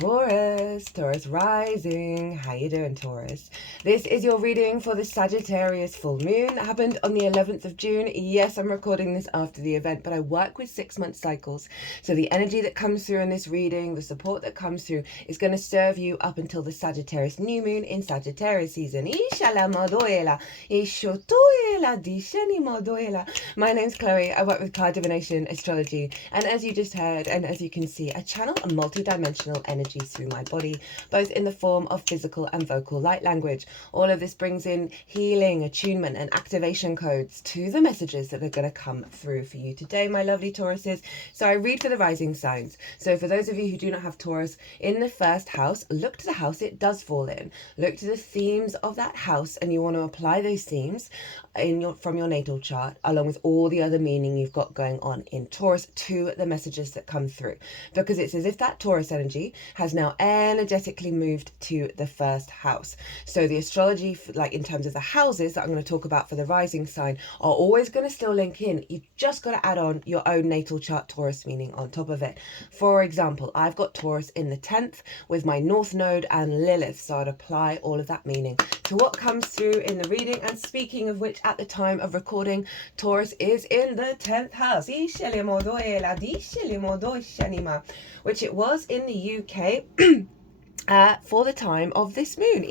Taurus rising. How you doing, Taurus? This is your reading for the Sagittarius full moon that happened on the 11th of June. Yes, I'm recording this after the event, but I work with 6-month cycles. So the energy that comes through in this reading, the support that comes through is going to serve you up until the Sagittarius new moon in Sagittarius season. My name's Chloe. I work with card divination, astrology, and as you just heard, and as you can see, I channel a multi-dimensional energy through my body, both in the form of physical and vocal light language. All of this brings in healing, attunement, and activation codes to the messages that are going to come through for you today, my lovely Tauruses. So I read for the rising signs. So for those of you who do not have Taurus in the first house, look to the house it does fall in. Look to the themes of that house, and you want to apply those themes from your natal chart, along with all the other meaning you've got going on in Taurus, to the messages that come through, because it's as if that Taurus energy has now energetically moved to the first house. So the astrology, like in terms of the houses that I'm going to talk about for the rising sign, are always going to still link in. You've just got to add on your own natal chart Taurus meaning on top of it. For example, I've got Taurus in the 10th with my North Node and Lilith, so I'd apply all of that meaning to what comes through in the reading. And speaking of which, at the time of recording, Taurus is in the 10th house, which it was in the UK for the time of this moon.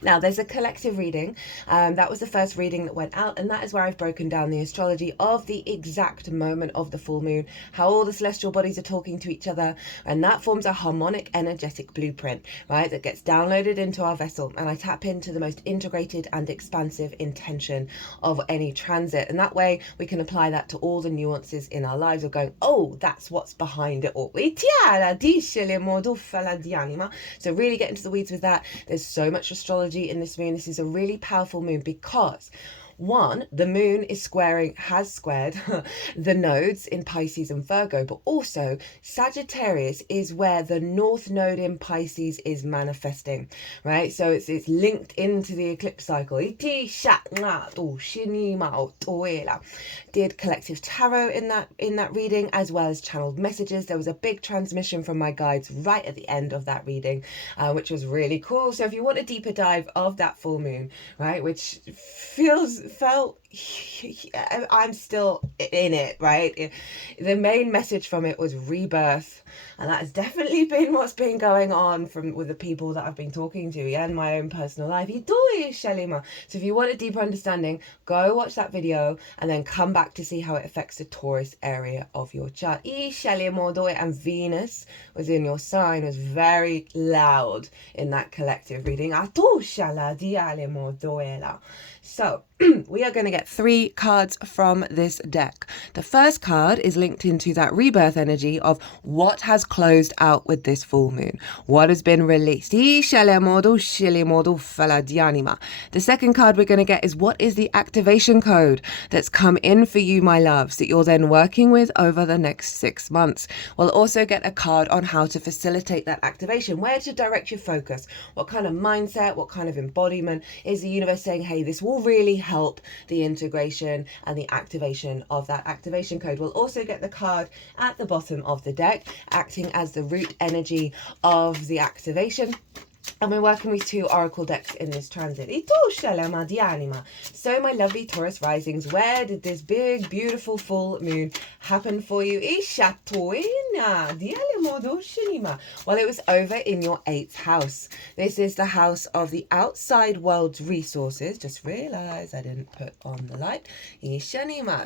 Now there's a collective reading. That was the first reading that went out, and that is where I've broken down the astrology of the exact moment of the full moon, how all the celestial bodies are talking to each other, and that forms a harmonic energetic blueprint, right, that gets downloaded into our vessel, and I tap into the most integrated and expansive intention of any transit, and that way we can apply that to all the nuances in our lives of going, oh, that's what's behind it all. So really get into the weeds with that. There's so much astrology in this moon. This is a really powerful moon because, one, the moon has squared the nodes in Pisces and Virgo, but also Sagittarius is where the North Node in Pisces is manifesting, right? So it's linked into the eclipse cycle. Did collective tarot in that reading, as well as channeled messages. There was a big transmission from my guides right at the end of that reading, which was really cool. So if you want a deeper dive of that full moon, right, which felt I'm still in it, right? The main message from it was rebirth, and that has definitely been what's been going on with the people that I've been talking to, and my own personal life. So if you want a deeper understanding, go watch that video and then come back to see how it affects the Taurus area of your chart. And Venus was in your sign, was very loud in that collective reading. So we are going to get 3 cards from this deck. The first card is linked into that rebirth energy of what has closed out with this full moon, what has been released. The second card we're going to get is what is the activation code that's come in for you, my loves, that you're then working with over the next 6 months. We'll also get a card on how to facilitate that activation, where to direct your focus, what kind of mindset, what kind of embodiment is the universe saying, hey, this will really help the integration and the activation of that activation code. We'll also get the card at the bottom of the deck, acting as the root energy of the activation. And we're working with 2 oracle decks in this transit. So my lovely Taurus risings, where did this big, beautiful full moon happen for you? Well, it was over in your 8th house. This is the house of the outside world's resources. Just realised I didn't put on the light.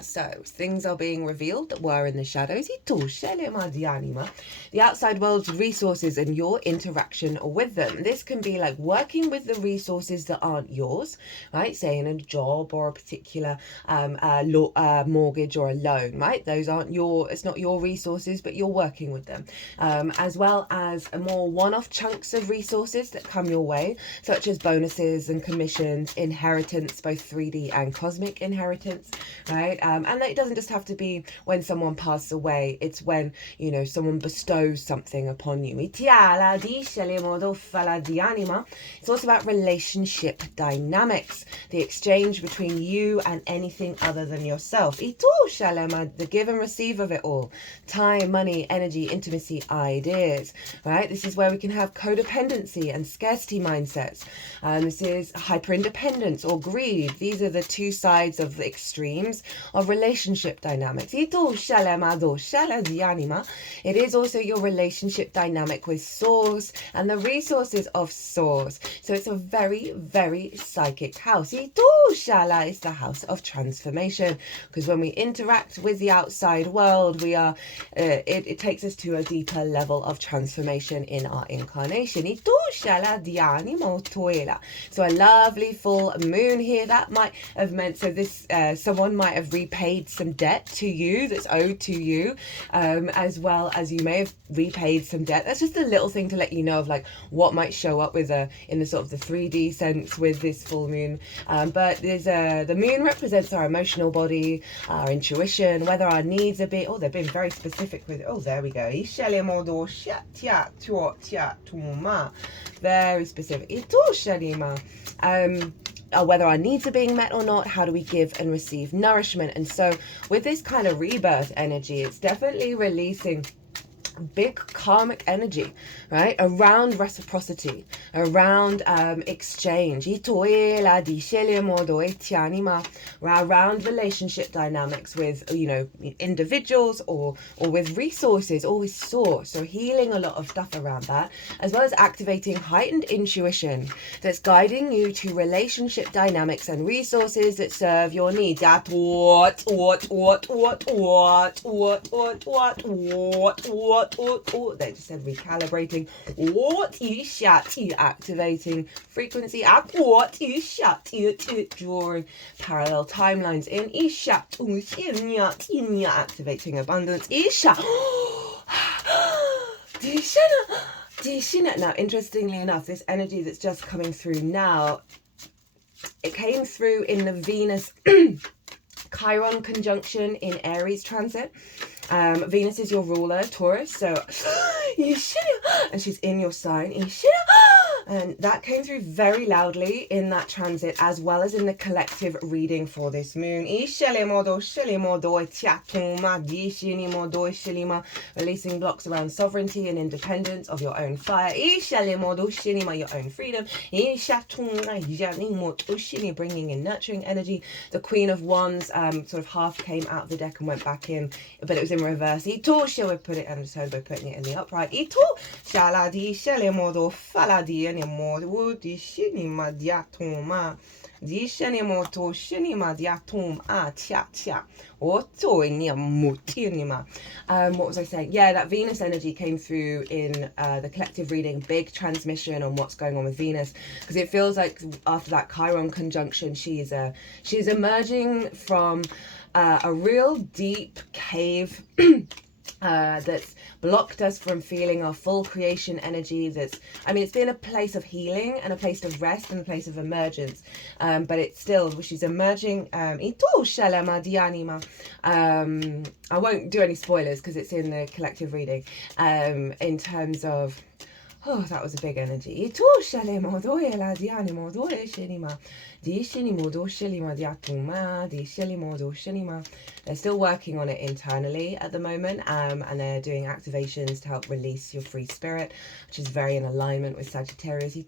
So things are being revealed that were in the shadows. The outside world's resources and your interaction with them. This can be like working with the resources that aren't yours, right? Say in a job or a particular mortgage or a loan, right? Those aren't it's not your resources, but you're working with them. As well as a more one-off chunks of resources that come your way, such as bonuses and commissions, inheritance, both 3D and cosmic inheritance, right? And it doesn't just have to be when someone passes away. It's when, someone bestows something upon you. di anima. It's also about relationship dynamics, the exchange between you and anything other than yourself. Ito shalema, the give and receive of it all. Time, money, energy, intimacy, ideas, right? This is where we can have codependency and scarcity mindsets. This is hyper-independence or greed. These are the two sides of the extremes of relationship dynamics. Ito shalema do shala di anima. It is also your relationship dynamic with Source and the resources of Source. So it's a very, very psychic house. Ito shala is the house of transformation, because when we interact with the outside world, we are it takes us to a deeper level of transformation in our incarnation. Ito shala di animo toela. So a lovely full moon here. That might have meant, so this someone might have repaid some debt to you that's owed to you, as well as you may have repaid some debt. That's just a little thing to let you know of like what might show up with in the sort of the 3D sense with this full moon. But there's the moon represents our emotional body, our intuition, whether our needs are being, they've been very specific with, there we go. Very specific. Whether our needs are being met or not, how do we give and receive nourishment? And so with this kind of rebirth energy, it's definitely releasing big karmic energy, right, around reciprocity, around exchange, around relationship dynamics with, you know, individuals or with resources or with Source. So healing a lot of stuff around that, as well as activating heightened intuition that's guiding you to relationship dynamics and resources that serve your needs. That what they just said recalibrating. What you shut, you activating frequency. What you shut, you drawing parallel timelines in. Activating abundance. Now, interestingly enough, this energy that's just coming through now, it came through in the Venus Chiron conjunction in Aries transit. Venus is your ruler, Taurus, so and she's in your sign, and that came through very loudly in that transit, as well as in the collective reading for this moon. Releasing blocks around sovereignty and independence of your own fire, your own freedom, bringing in nurturing energy. The Queen of Wands sort of half came out of the deck and went back in, but it was in reverse. Shall we put it, and so we're putting it in the upright. Shaladi shalemodo faladi animodo di shinima diatoma di shanimoto shinima diatom tia oto mutinima. What was I saying? Yeah, that Venus energy came through in the collective reading, big transmission on what's going on with Venus, because it feels like after that Chiron conjunction, she's emerging from a real deep cave that's blocked us from feeling our full creation energy. It's been a place of healing and a place of rest and a place of emergence, but it's still, she's emerging. I won't do any spoilers because it's in the collective reading, in terms of, that was a big energy. They're still working on it internally at the moment, and they're doing activations to help release your free spirit, which is very in alignment with Sagittarius, so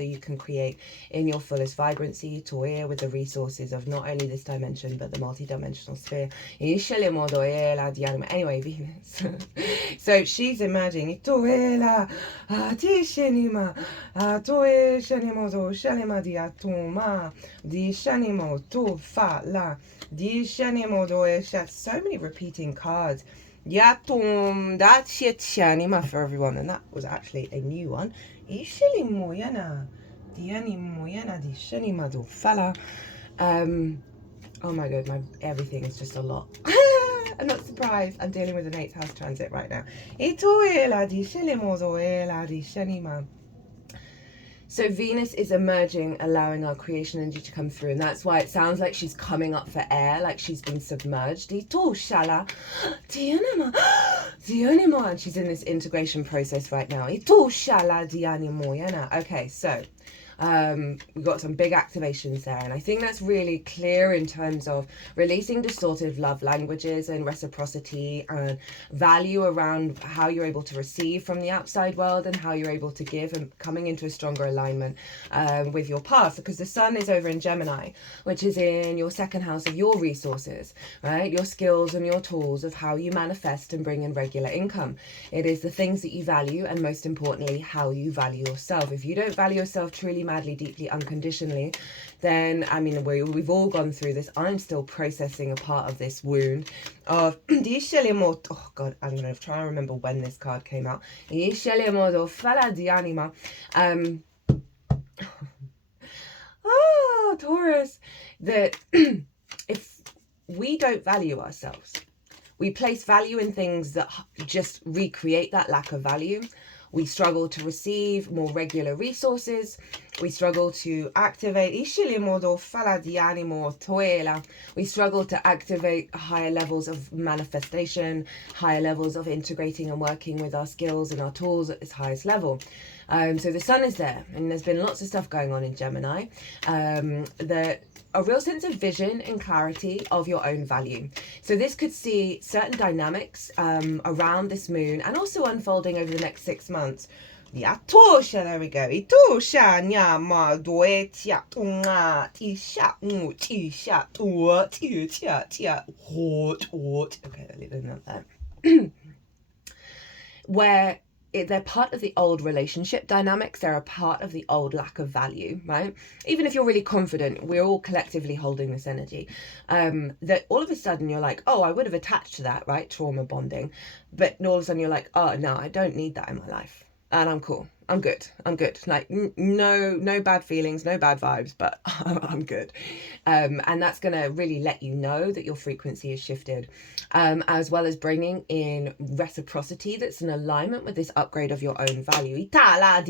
you can create in your fullest vibrancy with the resources of not only this dimension but the multi-dimensional sphere. Anyway, Venus. So she's emerging. So many repeating cards. Yatum, that's shit shanima for everyone, and that was actually a new one. Oh my god, everything is just a lot. I'm not surprised. I'm dealing with an 8th house transit right now. So Venus is emerging, allowing our creation energy to come through, and that's why it sounds like she's coming up for air, like she's been submerged. the animo, and she's in this integration process right now. Okay, so we've got some big activations there, and I think that's really clear in terms of releasing distorted love languages and reciprocity and value around how you're able to receive from the outside world and how you're able to give, and coming into a stronger alignment with your path, because the sun is over in Gemini, which is in your second house of your resources, right? Your skills and your tools of how you manifest and bring in regular income. It is the things that you value, and most importantly, how you value yourself. If you don't value yourself truly, madly, deeply, unconditionally, then, I mean, we've all gone through this. I'm still processing a part of this wound of oh god, I'm going to try and remember when this card came out. Taurus, that if we don't value ourselves, we place value in things that just recreate that lack of value. We struggle to receive more regular resources. We struggle to activate. We struggle to activate higher levels of manifestation, higher levels of integrating and working with our skills and our tools at its highest level. So the sun is there, and there's been lots of stuff going on in Gemini. A real sense of vision and clarity of your own value. So this could see certain dynamics around this moon, and also unfolding over the next 6 months. There we go. Okay, I'll leave it at that. Where they're part of the old relationship dynamics. They're a part of the old lack of value, right? Even if you're really confident, we're all collectively holding this energy. That all of a sudden you're like, oh, I would have attached to that, right? Trauma bonding. But all of a sudden you're like, oh, no, I don't need that in my life. And I'm cool. I'm good. Like, no bad feelings, no bad vibes, but I'm good. And that's going to really let you know that your frequency is shifted, as well as bringing in reciprocity that's in alignment with this upgrade of your own value. I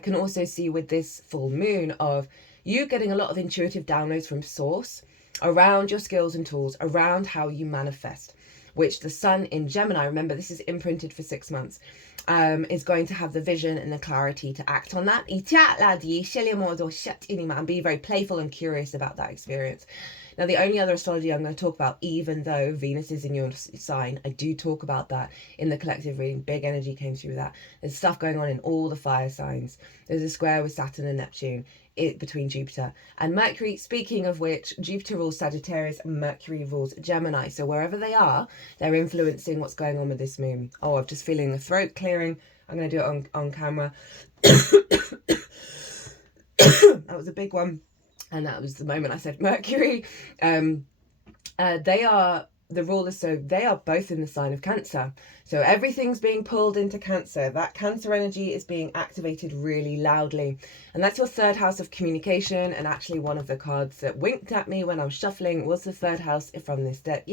can also see with this full moon of you getting a lot of intuitive downloads from source around your skills and tools, around how you manifest, which the sun in Gemini, remember this is imprinted for 6 months, is going to have the vision and the clarity to act on that. And be very playful and curious about that experience. Now, the only other astrology I'm going to talk about, even though Venus is in your sign, I do talk about that in the collective reading. Big energy came through that. There's stuff going on in all the fire signs. There's a square with Saturn and Neptune between Jupiter and Mercury. Speaking of which, Jupiter rules Sagittarius and Mercury rules Gemini. So wherever they are, they're influencing what's going on with this moon. Oh, I'm just feeling the throat clearing. I'm going to do it on camera. That was a big one. And that was the moment I said Mercury. They are the rulers, so they are both in the sign of Cancer. So everything's being pulled into Cancer. That Cancer energy is being activated really loudly. And that's your third house of communication. And actually one of the cards that winked at me when I was shuffling was the third house from this deck.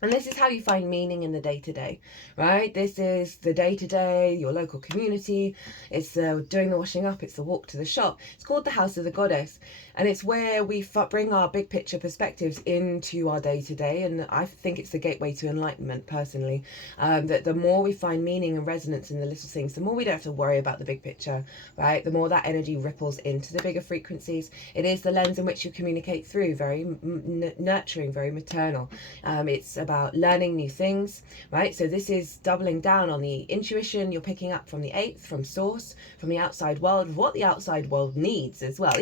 And this is how you find meaning in the day-to-day, right? This is the day-to-day, your local community. It's doing the washing up. It's the walk to the shop. It's called the House of the Goddess. And it's where we bring our big picture perspectives into our day-to-day. And I think it's the gateway to enlightenment, personally. That the more we find meaning and resonance in the little things, the more we don't have to worry about the big picture, right? The more that energy ripples into the bigger frequencies. It is the lens in which you communicate through, very nurturing, very maternal. It's about learning new things, right? So this is doubling down on the intuition you're picking up from the 8th, from source, from the outside world, what the outside world needs as well.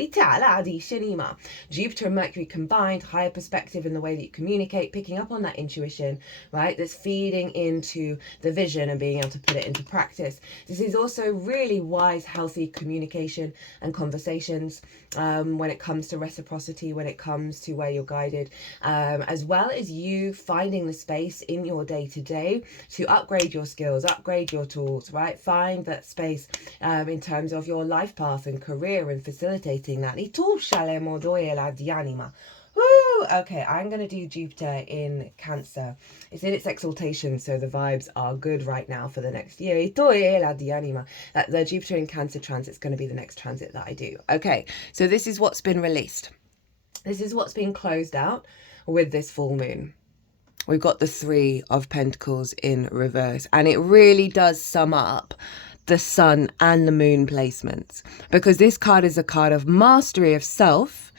Jupiter and Mercury combined, higher perspective in the way that you communicate, picking up on that intuition, right? That's feeding into the vision and being able to put it into practice. This is also really wise, healthy communication and conversations when it comes to reciprocity, when it comes to where you're guided, as well as you finding the space in your day-to-day to upgrade your skills, upgrade your tools, right? Find that space in terms of your life path and career and facilitating that. Okay, I'm going to do Jupiter in Cancer. It's in its exaltation, so the vibes are good right now for the next year. The Jupiter in Cancer transit's going to be the next transit that I do. Okay, so this is what's been released. This is what's being closed out with this full moon. We've got the Three of Pentacles in reverse, and it really does sum up the sun and the moon placements, because this card is a card of mastery of self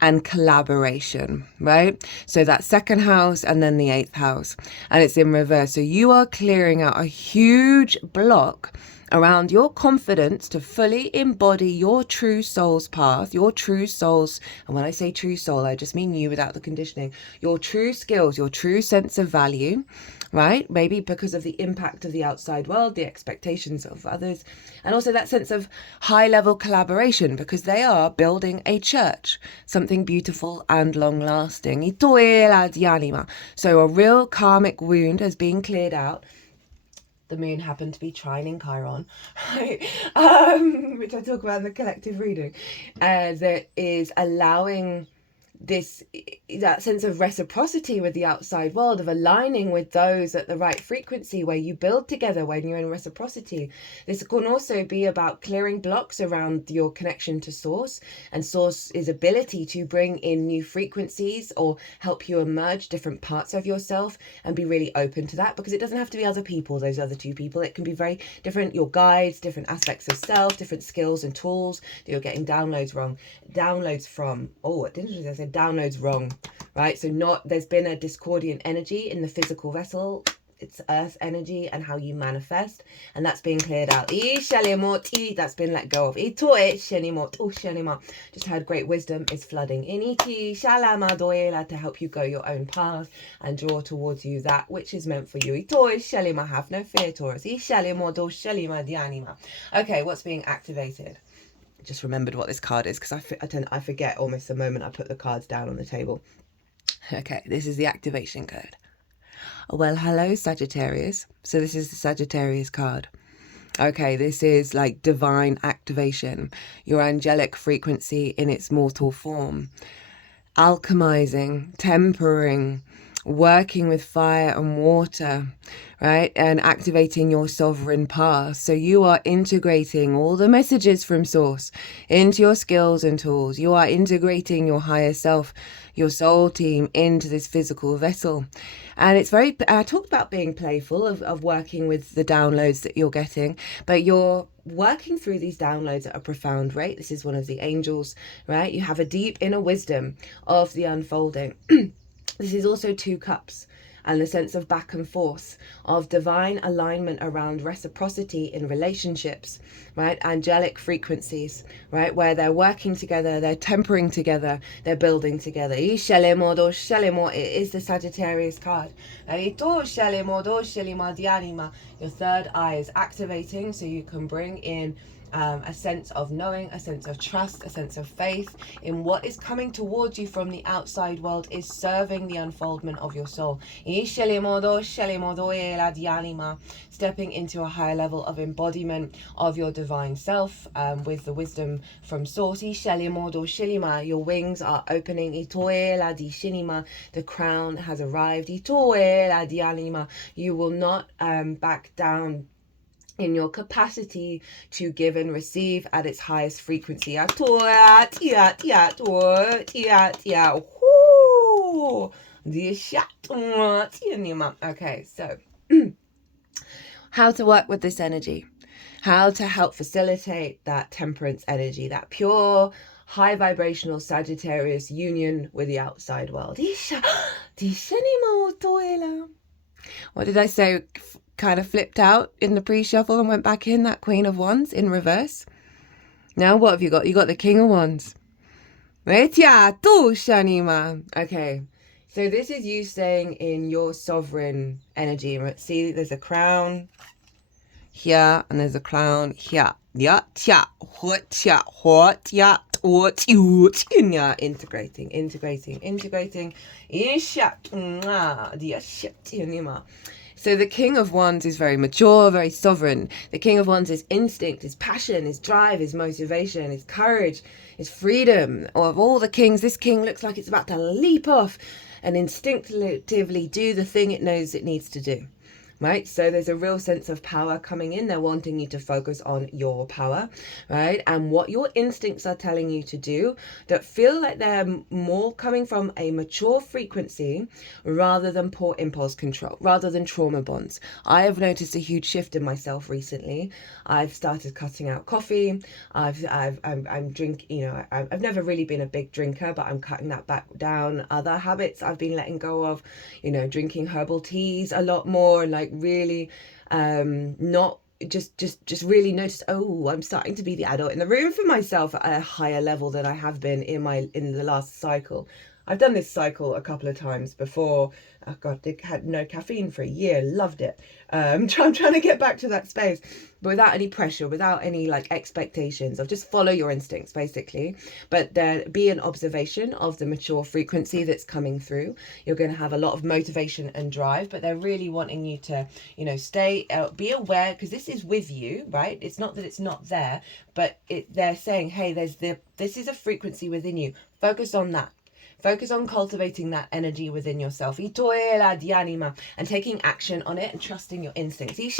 and collaboration, right? So that second house and then the 8th house, and it's in reverse. So you are clearing out a huge block around your confidence to fully embody your true soul's path, your true soul's, and when I say true soul, I just mean you without the conditioning, your true skills, your true sense of value, right? Maybe because of the impact of the outside world, the expectations of others, and also that sense of high level collaboration, because they are building a church, something beautiful and long lasting. So a real karmic wound has been cleared out. The moon happened to be trining Chiron, right? Which I talk about in the collective reading, that is allowing that sense of reciprocity with the outside world, of aligning with those at the right frequency, where you build together when you're in reciprocity. This can also be about clearing blocks around your connection to source, and source's ability to bring in new frequencies or help you emerge different parts of yourself, and be really open to that, because it doesn't have to be other people, those other two people. It can be very different, your guides, different aspects of self, different skills and tools that you're getting downloads from. Oh, didn't I say downloads wrong, right? So there's been a discordian energy in the physical vessel. It's earth energy and how you manifest, and that's being cleared out. That's been let go of. Just heard great wisdom is flooding in to help you go your own path and draw towards you that which is meant for you. Have no fear, Taurus. Okay, what's being activated? Just remembered what this card is, because I forget almost the moment I put the cards down on the table. Okay, this is the activation code. Well, hello, Sagittarius. So this is the Sagittarius card. Okay, this is like divine activation, your angelic frequency in its mortal form, alchemizing, tempering, working with fire and water, right? And activating your sovereign path. So you are integrating all the messages from source into your skills and tools. You are integrating your higher self, your soul team into this physical vessel. And it's very, I talked about being playful, of working with the downloads that you're getting, but you're working through these downloads at a profound rate. This is one of the angels, right? You have a deep inner wisdom of the unfolding. This is also 2 cups, and the sense of back and forth, of divine alignment around reciprocity in relationships, right? Angelic frequencies, right? Where they're working together, they're tempering together, they're building together. It is the Sagittarius card. Your third eye is activating, so you can bring in a sense of knowing, a sense of trust, a sense of faith in what is coming towards you from the outside world is serving the unfoldment of your soul. Stepping into a higher level of embodiment of your divine self, with the wisdom from source. Your wings are opening. The crown has arrived. You will not back down in your capacity to give and receive at its highest frequency. Okay, so how to work with this energy, how to help facilitate that temperance energy, that pure high vibrational Sagittarius union with the outside world. What did I say? Kind of flipped out in the pre-shuffle and went back in, that Queen of Wands in reverse. Now what have you got? You got the King of Wands. Okay, so this is you staying in your sovereign energy. See, there's a crown here and there's a crown here. Integrating. So the King of Wands is very mature, very sovereign. The King of Wands is instinct, is passion, is drive, is motivation, is courage, is freedom. Of all the kings, this king looks like it's about to leap off and instinctively do the thing it knows it needs to do. right? So there's a real sense of power coming in. They're wanting you to focus on your power, right? And what your instincts are telling you to do that feel like they're more coming from a mature frequency rather than poor impulse control, rather than trauma bonds. I have noticed a huge shift in myself recently. I've started cutting out coffee. I'm drinking, you know, I've never really been a big drinker, but I'm cutting that back down. Other habits I've been letting go of, you know, drinking herbal teas a lot more, and like really not just really notice, oh, I'm starting to be the adult in the room for myself at a higher level than I have been in the last cycle. I've done this cycle a couple of times before. Oh God, I had no caffeine for a year, loved it. I'm trying to get back to that space, but without any pressure, without any like expectations of just follow your instincts basically. But there be an observation of the mature frequency that's coming through. You're going to have a lot of motivation and drive, but they're really wanting you to, you know, stay, be aware, because this is with you, right? It's not that it's not there, but they're saying, hey, this is a frequency within you. Focus on that. Focus on cultivating that energy within yourself. And taking action on it and trusting your instincts. Right,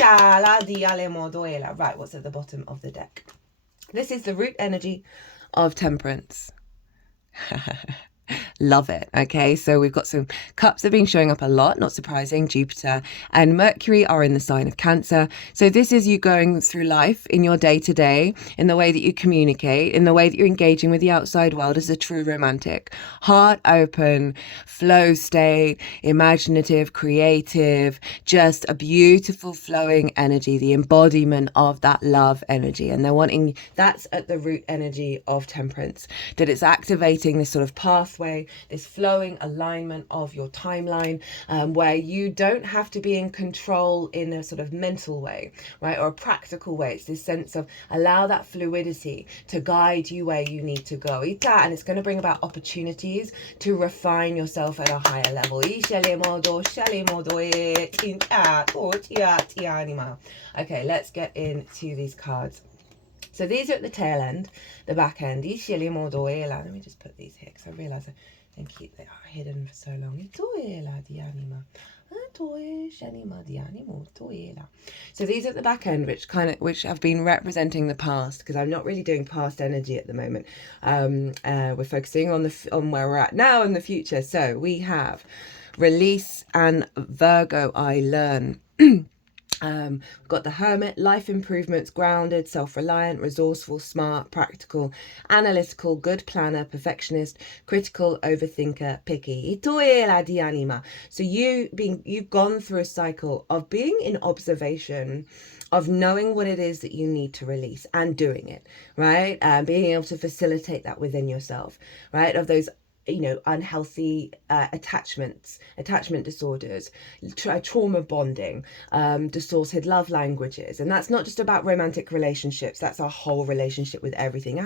what's at the bottom of the deck? This is the root energy of temperance. Love it. Okay, so we've got some cups that have been showing up a lot, not surprising. Jupiter and Mercury are in the sign of Cancer. So this is you going through life in your day-to-day, in the way that you communicate, in the way that you're engaging with the outside world as a true romantic. Heart open, flow state, imaginative, creative, just a beautiful flowing energy, the embodiment of that love energy. And they're wanting, that's at the root energy of temperance, that it's activating this sort of pathway, this flowing alignment of your timeline, where you don't have to be in control in a sort of mental way, right, or a practical way. It's this sense of allow that fluidity to guide you where you need to go. And it's going to bring about opportunities to refine yourself at a higher level. Okay, let's get into these cards. So these are at the tail end, the back end. Let me just put these here because I realise they are hidden for so long. So these are at the back end, which have been representing the past, because I'm not really doing past energy at the moment. We're focusing on where we're at now and the future. So we have release and Virgo, I learn. We've got the Hermit, life improvements, grounded, self-reliant, resourceful, smart, practical, analytical, good planner, perfectionist, critical, overthinker, picky. So you've gone through a cycle of being in observation, of knowing what it is that you need to release and doing it, right? Being able to facilitate that within yourself, right? Of those, you know, unhealthy attachment disorders, trauma bonding, distorted love languages. And that's not just about romantic relationships, that's our whole relationship with everything.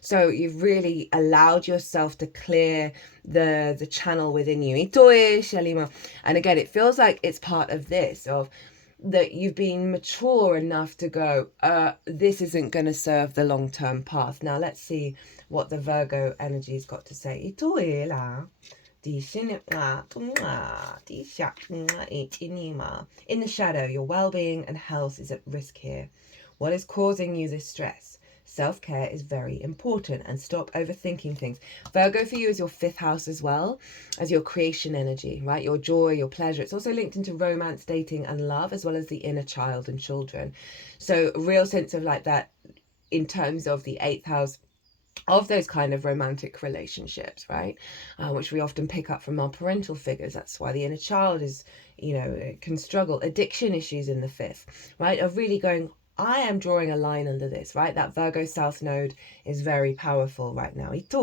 So you've really allowed yourself to clear the channel within you. And again, it feels like it's part of this, of that you've been mature enough to go, this isn't going to serve the long-term path. Now let's see what the Virgo energy's got to say. In the shadow, your well-being and health is at risk here. What is causing you this stress? Self-care is very important, and stop overthinking things. Virgo for you is your 5th house as well as your creation energy, right? Your joy, your pleasure. It's also linked into romance, dating and love, as well as the inner child and children. So a real sense of like that in terms of the 8th house, of those kind of romantic relationships, right? Which we often pick up from our parental figures. That's why the inner child is, you know, can struggle. Addiction issues in the 5th, right? Of really going, I am drawing a line under this, right? That Virgo South Node is very powerful right now. If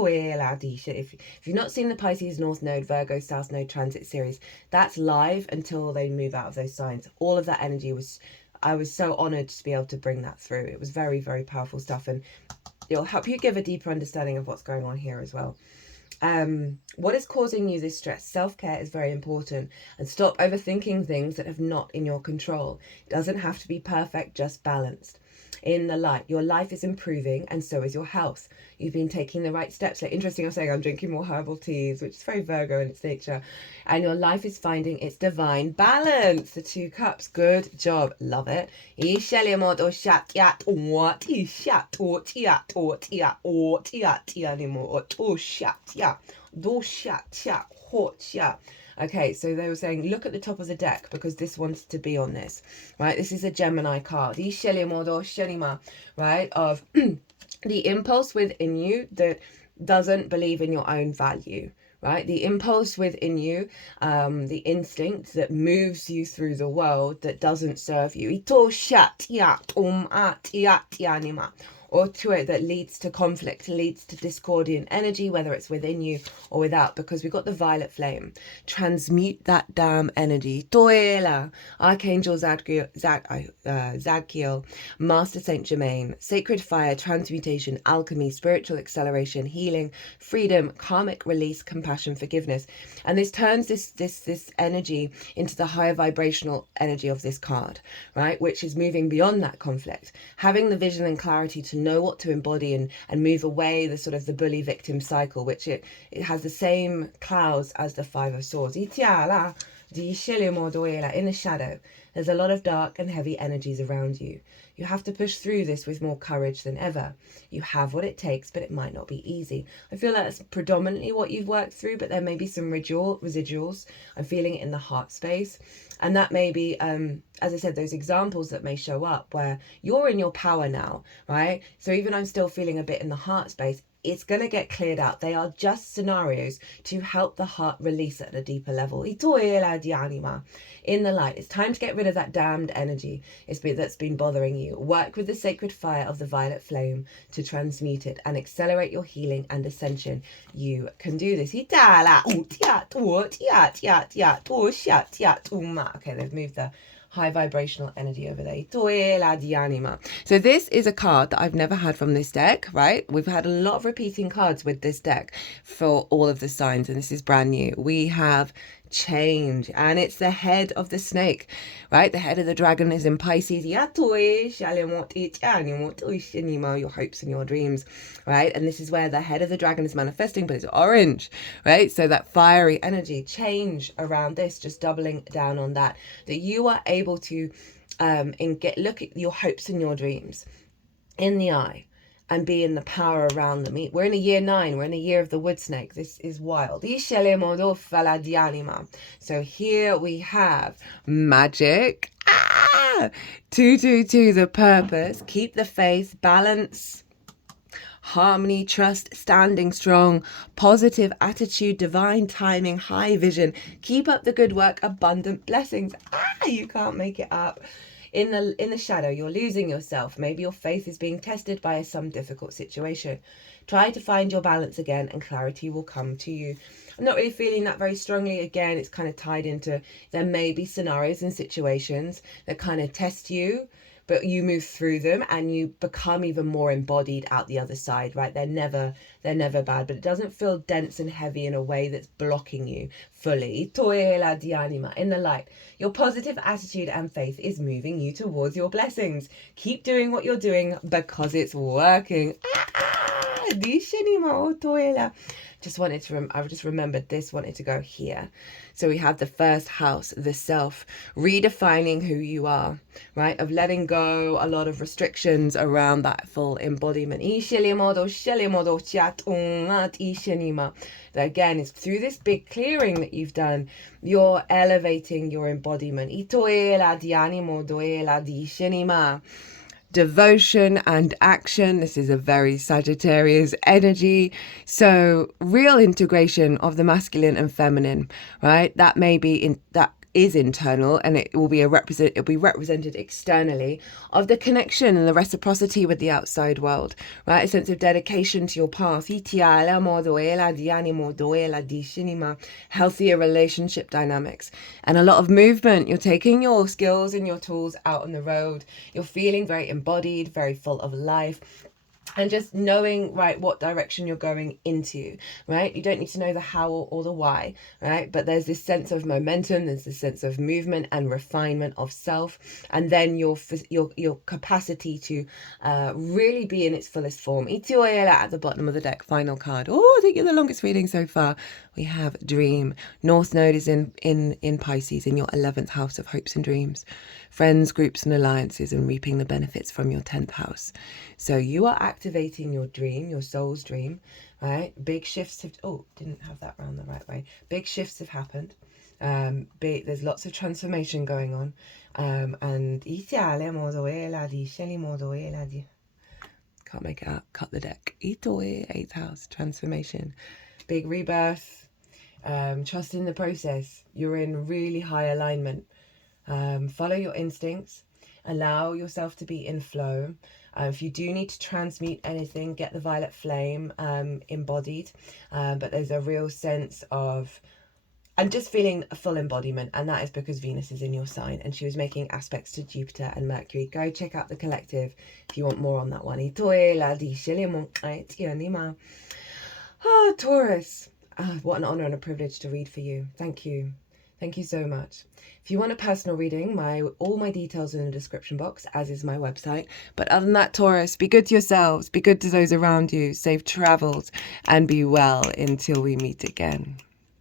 you've not seen the Pisces North Node, Virgo South Node transit series, that's live until they move out of those signs. All of that energy I was so honoured to be able to bring that through. It was very, very powerful stuff, and it'll help you give a deeper understanding of what's going on here as well. What is causing you this stress? Self-care is very important, and stop overthinking things that have not in your control. It doesn't have to be perfect, just balanced. In the light, your life is improving and so is your health. You've been taking the right steps. Like, interesting, I'm saying I'm drinking more herbal teas, which is very Virgo in its nature. And your life is finding its divine balance. The 2 cups. Good job. Love it. Okay, so they were saying, look at the top of the deck, because this wants to be on this, right? This is a Gemini card, right? Of the impulse within you that doesn't believe in your own value, right? The impulse within you, the instinct that moves you through the world that doesn't serve you. Or to it that leads to conflict, leads to discordian energy, whether it's within you or without, because we've got the violet flame. Transmute that damn energy. Toela, Archangel Zadkiel, Master Saint Germain, sacred fire, transmutation, alchemy, spiritual acceleration, healing, freedom, karmic release, compassion, forgiveness. And this turns this energy into the higher vibrational energy of this card, right? Which is moving beyond that conflict, having the vision and clarity to know what to embody and move away the sort of the bully victim cycle, which it has the same clouds as the 5 of Swords. In the shadow, there's a lot of dark and heavy energies around you. You have to push through this with more courage than ever. You have what it takes, but it might not be easy. I feel like that's predominantly what you've worked through, but there may be some residuals. I'm feeling it in the heart space. And that may be, as I said, those examples that may show up where you're in your power now, right? So even I'm still feeling a bit in the heart space, it's going to get cleared out. They are just scenarios to help the heart release at a deeper level. In the light, it's time to get rid of that damned energy that's been bothering you. Work with the sacred fire of the violet flame to transmute it and accelerate your healing and ascension. You can do this. Okay, they've moved the high vibrational energy over there. So this is a card that I've never had from this deck, right? We've had a lot of repeating cards with this deck for all of the signs, and this is brand new. We have change, and it's the head of the snake, right? The head of the dragon is in Pisces. Your hopes and your dreams, right? And this is where the head of the dragon is manifesting, but it's orange, right? So that fiery energy, change around this, just doubling down on that you are able to look at your hopes and your dreams in the eye and be in the power around them. We're in a year 9. We're in a year of the wood snake. This is wild. So here we have magic. 222, the purpose. Keep the faith. Balance. Harmony, trust, standing strong, positive attitude, divine timing, high vision. Keep up the good work. Abundant blessings. You can't make it up. In the shadow, you're losing yourself. Maybe your faith is being tested by some difficult situation. Try to find your balance again and clarity will come to you. I'm not really feeling that very strongly. Again, it's kind of tied into, there may be scenarios and situations that kind of test you, but you move through them and you become even more embodied out the other side, right? They're never bad, but it doesn't feel dense and heavy in a way that's blocking you fully. In the light, your positive attitude and faith is moving you towards your blessings. Keep doing what you're doing because it's working. I've just remembered this, wanted to go here. So we have the first house, the self, redefining who you are, right? Of letting go a lot of restrictions around that full embodiment. That again is through this big clearing that you've done, you're elevating your embodiment. Devotion and action. This is a very Sagittarius energy. So real integration of the masculine and feminine, right? That may be that is internal, and it'll be represented externally, of the connection and the reciprocity with the outside world, right? A sense of dedication to your path. Healthier relationship dynamics and a lot of movement. You're taking your skills and your tools out on the road. You're feeling very embodied, very full of life. And just knowing, right, what direction you're going into, right? You don't need to know the how or the why, right? But there's this sense of momentum, there's this sense of movement and refinement of self, and then your capacity to really be in its fullest form. Itioela at the bottom of the deck, final card. Oh, I think you're the longest reading so far. We have Dream. North Node is in Pisces, in your 11th house of hopes and dreams. Friends, groups and alliances, and reaping the benefits from your 10th house. So you are activating your dream, your soul's dream, right? Big shifts have, oh, didn't have that round the right way. Big shifts have happened. There's lots of transformation going on. And can't make it out, cut the deck. 8th house, transformation. Big rebirth. Trust in the process. You're in really high alignment. Follow your instincts. Allow yourself to be in flow. If you do need to transmute anything, get the violet flame embodied. But there's a real sense of, I'm just feeling a full embodiment, and that is because Venus is in your sign and she was making aspects to Jupiter and Mercury. Go check out the collective if you want more on that one. Taurus. What an honor and a privilege to read for you. Thank you. Thank you so much. If you want a personal reading, all my details are in the description box, as is my website. But other than that, Taurus, be good to yourselves, be good to those around you, safe travels, and be well until we meet again.